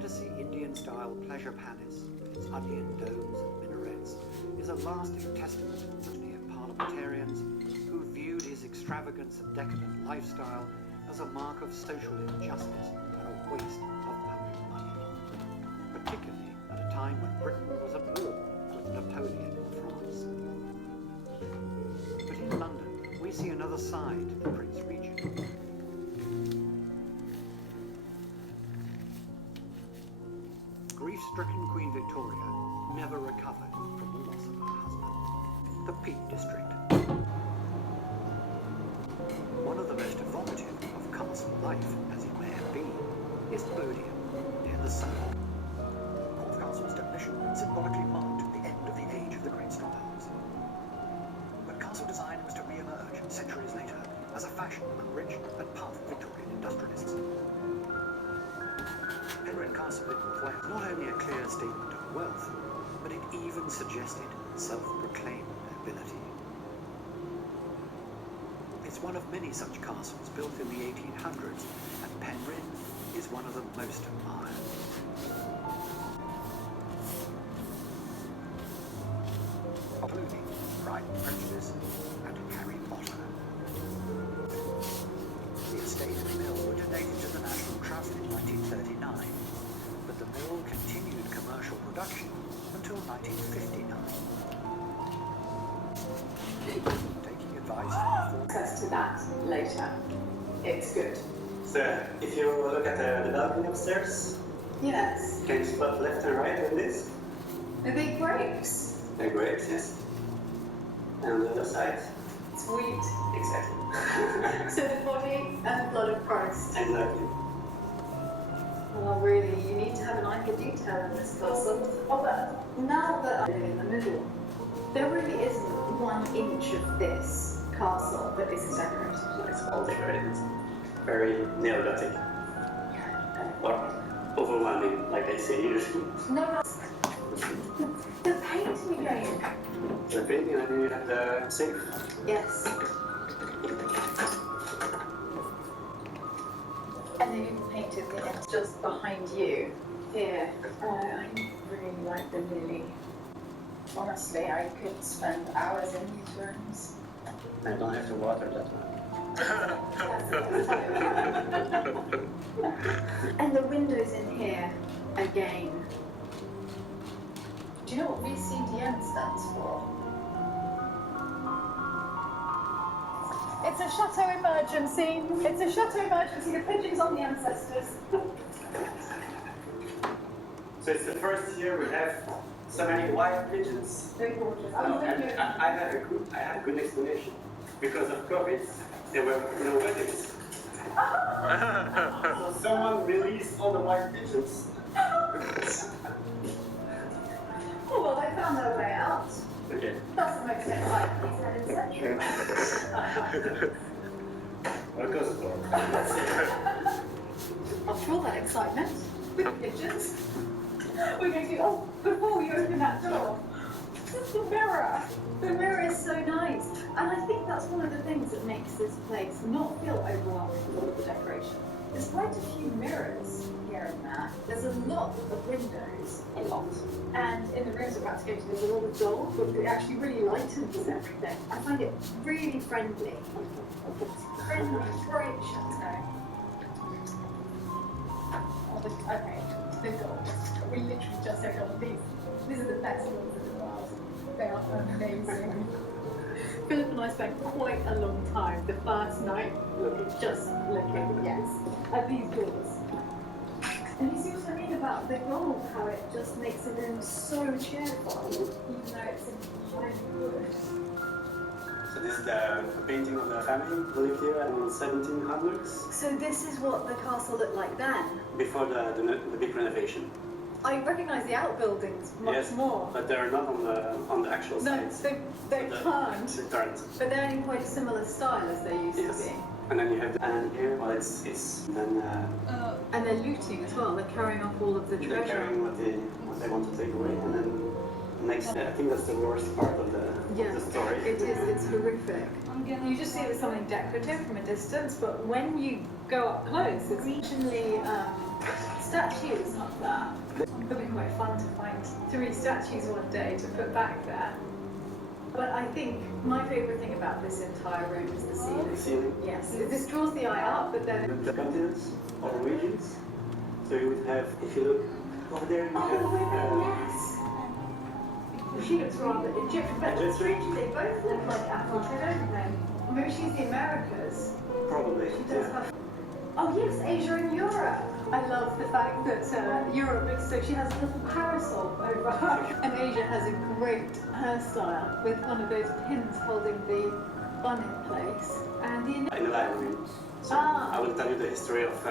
fantasy Indian-style pleasure palace, with its onion domes and minarets, is a lasting testament to the parliamentarians who viewed his extravagance and decadent lifestyle as a mark of social injustice and a waste of public money, particularly at a time when Britain was at war with Napoleon in France. But in London, we see another side to the Prince Regent. Grief-stricken Queen Victoria never recovered from the loss of her husband. The Peak District. One of the most evocative of castle life, as it may have been, is Bodiam, near the sun. Corfe Castle's demolition symbolically marked the end of the age of the great strongholds. But castle design was to re-emerge centuries later as a fashion among rich and powerful Victorian industrialists. Penrhyn Castle in North Wales not only a clear statement of wealth, but it even suggested self-proclaimed nobility. It's one of many such castles built in the 1800s, and Penrhyn is one of the most admired. Clooney, Pride and Prejudice, and Harry Potter. The estate and mill were donated to the National Trust in 1939, but the mill continued commercial production until 1959. Taking advice from Access to that later. It's good. So, if you look at the balcony upstairs, Yes. can you spot left and right on this? The big grapes. They're grapes, yes. And the other side? It's wheat. Exactly. So the body and blood of Christ. Exactly. Well, really, you need to have an eye for detail in this castle. Oh, but now that I'm in the middle, there really isn't 1 inch of this castle that isn't decorated. It's all decorated. Very neo-Gothic. Or overwhelming, like I say usually. No, the painting again. The painting, and then you have the safe. Yes. And then you painted the end just behind you. Here. I really like the lily. Honestly, I could spend hours in these rooms. I don't have to water that one. And the windows in here, again. Do you know what VCDM stands for? It's a chateau emergency. It's a chateau emergency. The pigeons on the ancestors. So it's the first year we have so many white pigeons. They're gorgeous. And I have a good explanation. Because of COVID, there were no weddings. So someone released all the white pigeons. Oh, well, they found their way out. Okay. Doesn't make sense like he's had a century. What goes for? After all that excitement with pigeons, we're going to go, oh, before we open that door, just the mirror. The mirror is so nice. And I think that's one of the things that makes this place not feel overwhelming with all of the decoration. There's quite a few mirrors here and there. There's a lot of windows. A lot. And in the rooms we're about to go to, there's a lot of gold, but it actually really lightens everything. I find it really friendly. Friendly, great chateau. Oh, okay, the gold. We literally just said all of these. These are the best ones in the world. They are amazing. Philip and I spent quite a long time the first night just looking, yes, at these doors. And you see what I mean about the gold, how it just makes the room so cheerful, even though it's in fine wood. So this is the painting of the family who lived here in the 1700s, So this is what the castle looked like then. before the big renovation. I recognise the outbuildings much Yes, more. but they're not on the actual No, sides. they turned. They turned. But they're in quite a similar style as they used Yes. to be. And then you have the and here, well, it's then And they're looting as well. They're carrying off all of the they're treasure. carrying what they want to take away, and then next, I think that's the worst part of the story. It is. It's horrific. You just see it as something decorative from a distance, but when you go up close, it's originally statues of that. It'll be quite fun to find 3 statues one day to put back there. But I think my favourite thing about this entire room is the ceiling. The ceiling. Yes, this draws the eye up, but then... The continents or regions. So you would have, if you look over there, you Oh, have yes! She looks rather Egyptian, but strangely they both look like Africa, don't they? Maybe she's the Americas. probably. She does have... Oh yes, Asia and Europe. I love the fact that Europe looks so she has a little parasol over her. And Asia has a great hairstyle with one of those pins holding the bun in place. And the... In the library. So Ah. I will tell you the history of.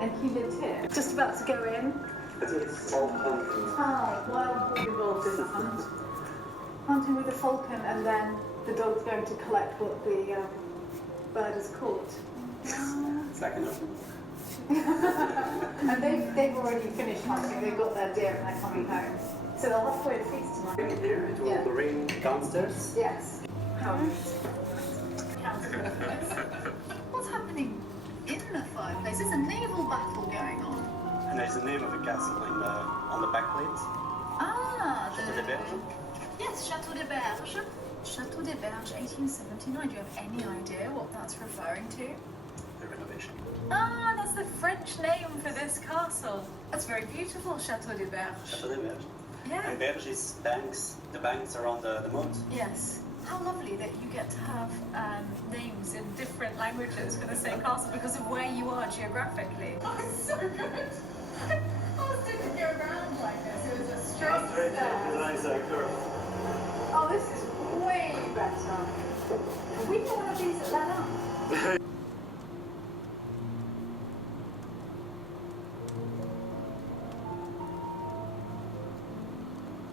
And he lived here. Just about to go in. I think it's all hunting. Ah, wild boar involved in the hunt. Hunting with a falcon, and then the dog's going to collect what the bird has caught. It's like an And they've already finished hunting. They've got their deer and they're coming home. So they'll have to wait a feast tonight. ring here. It will Yeah. ring downstairs. Yes. How What's happening in the fireplace? There's a naval battle going on. And there's the name of the castle on the back plate. Ah, Château de Berge. Yes, Château de Berge. Château de Berge, 1879. Do you have any idea what that's referring to? The renovation. Ah, that's the French name for this castle. That's very beautiful, Château de Berge. Château de Berge. Yeah. And Berge is banks, the banks around the moat. Yes. How lovely that you get to have names in different languages for the same castle because of where you are geographically. Oh, it's so good. I didn't go around like this. It was a straight stairs. Oh, this is way better. We got one of these at Lanham.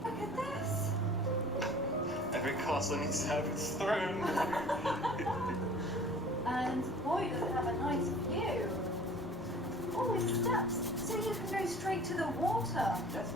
Look at this. Every castle needs to have its throne. And boy, does it have a nice view. Oh, with steps, so you can go straight to the water. Yes.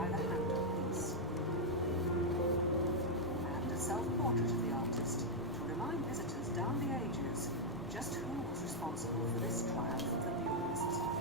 by the hand of peace. And a self-portrait of the artist to remind visitors down the ages just who was responsible for this triumph of the Muralists' art.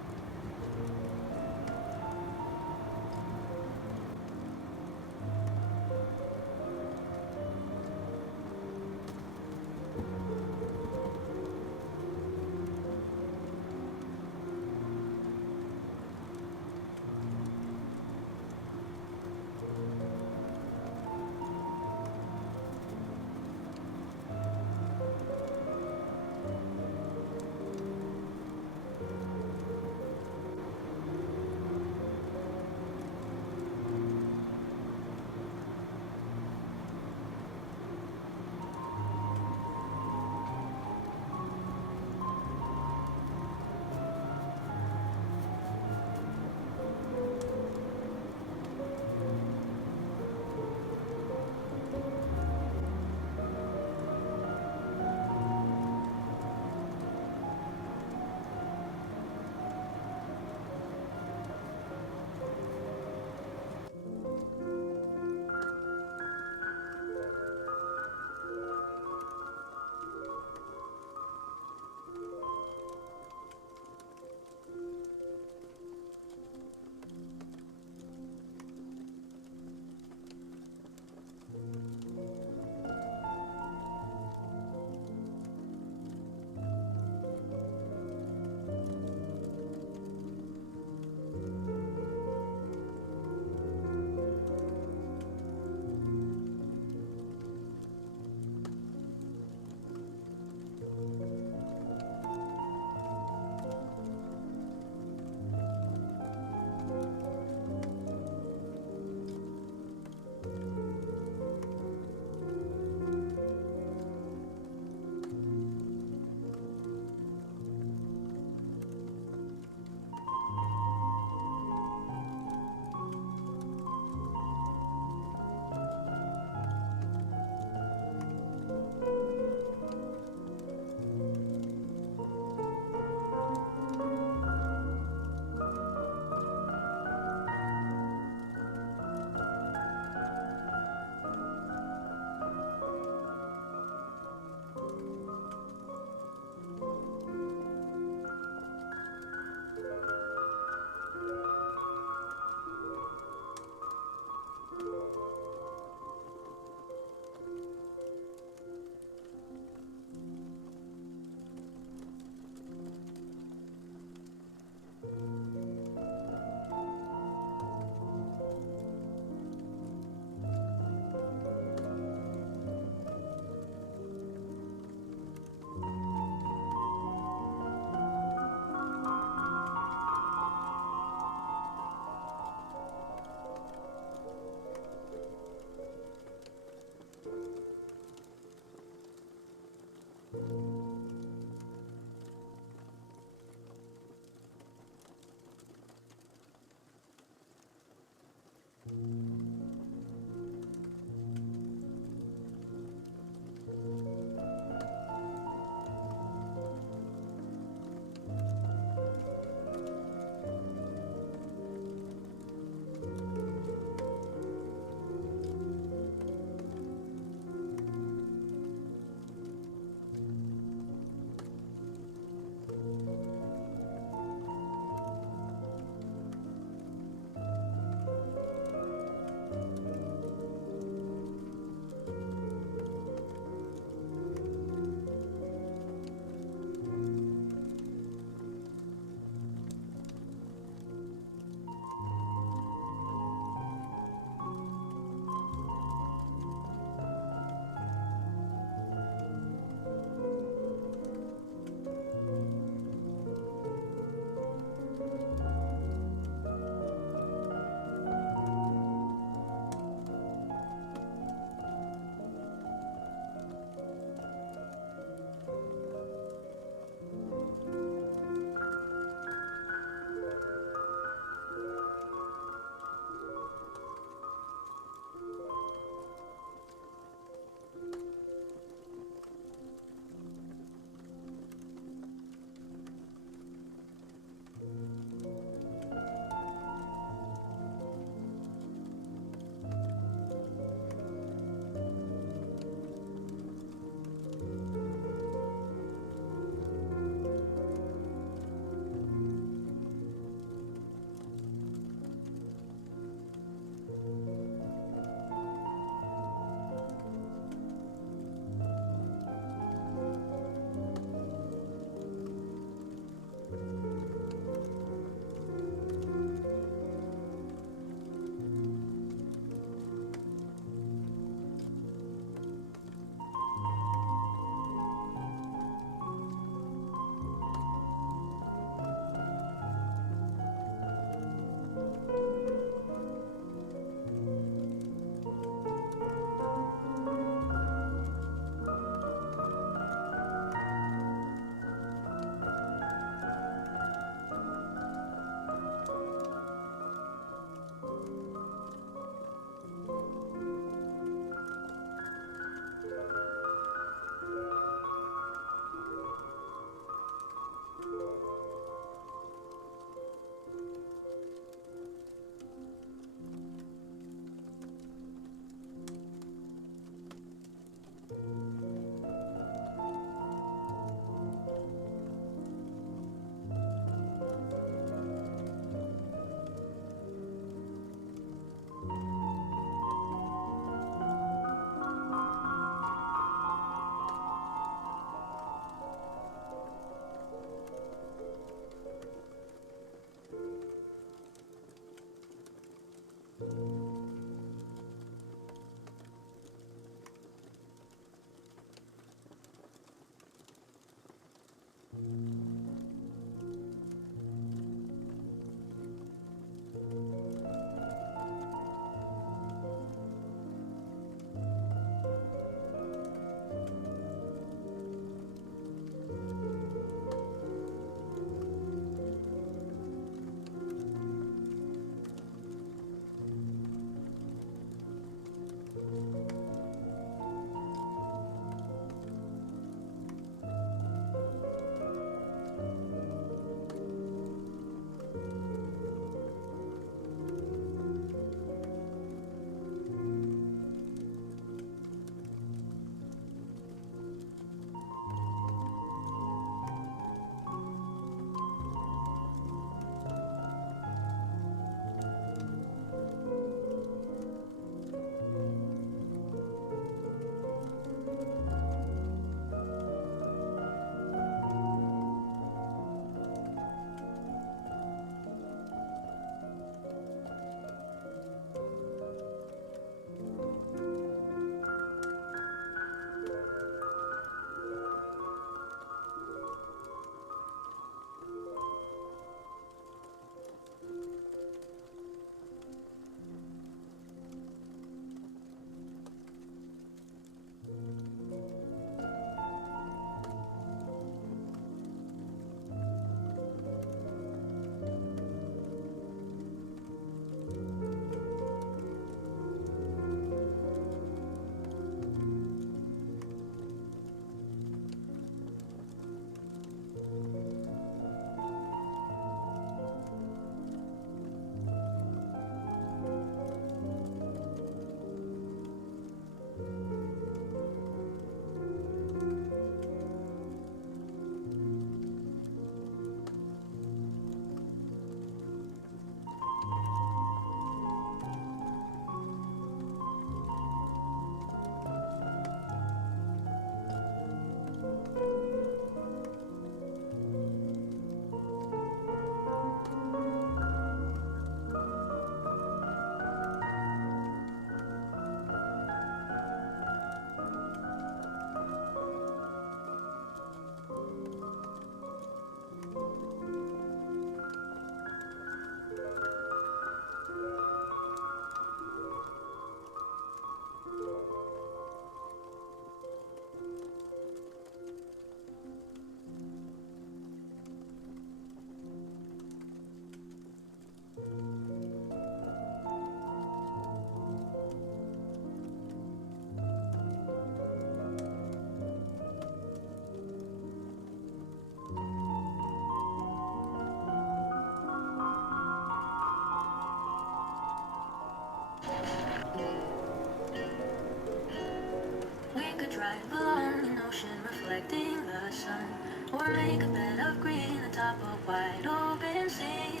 Drive along an ocean reflecting the sun, or make a bed of green atop a wide open sea.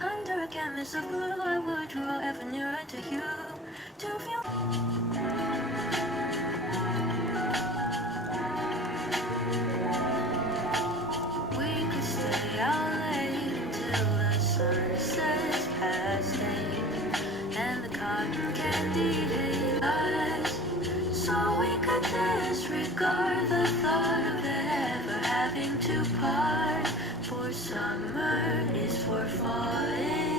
Under a canvas of blue, I would draw ever nearer to you, to feel. We could stay out late until the sun sets past 8, and the cotton candy haze. So we could disregard the thought of ever having to part, for summer is for falling.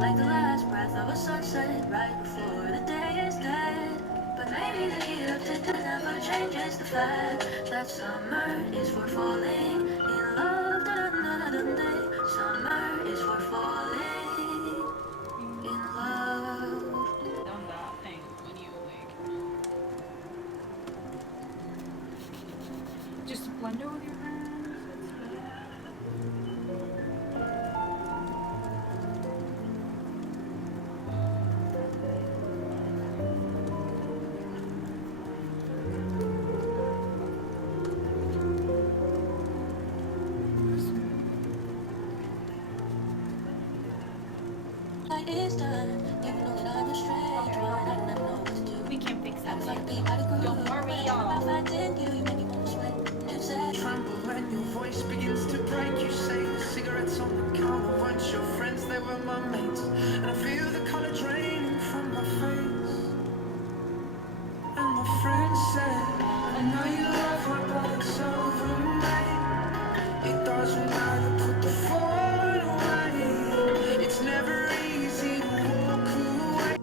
Like the last breath of a sunset right before the day is dead. But maybe the heat of today never changes the fact that summer is for falling in love. Summer is for falling in love. Done that thing when you like just blend it with your hands. it is done. Even though that I'm a strange one, I never know what to do. We can fix I that was like, be later. by the groove. Don't worry, Whenever y'all. I find in you, you make me wanna sweat. You said, Tremble when your voice begins to break. You say the cigarettes on the counter weren't your friends, they were my mates. And I feel the color draining from my face. And my friend said, I know you love her, but it's over, mate. It doesn't matter, put the phone away. It's never easy to walk away.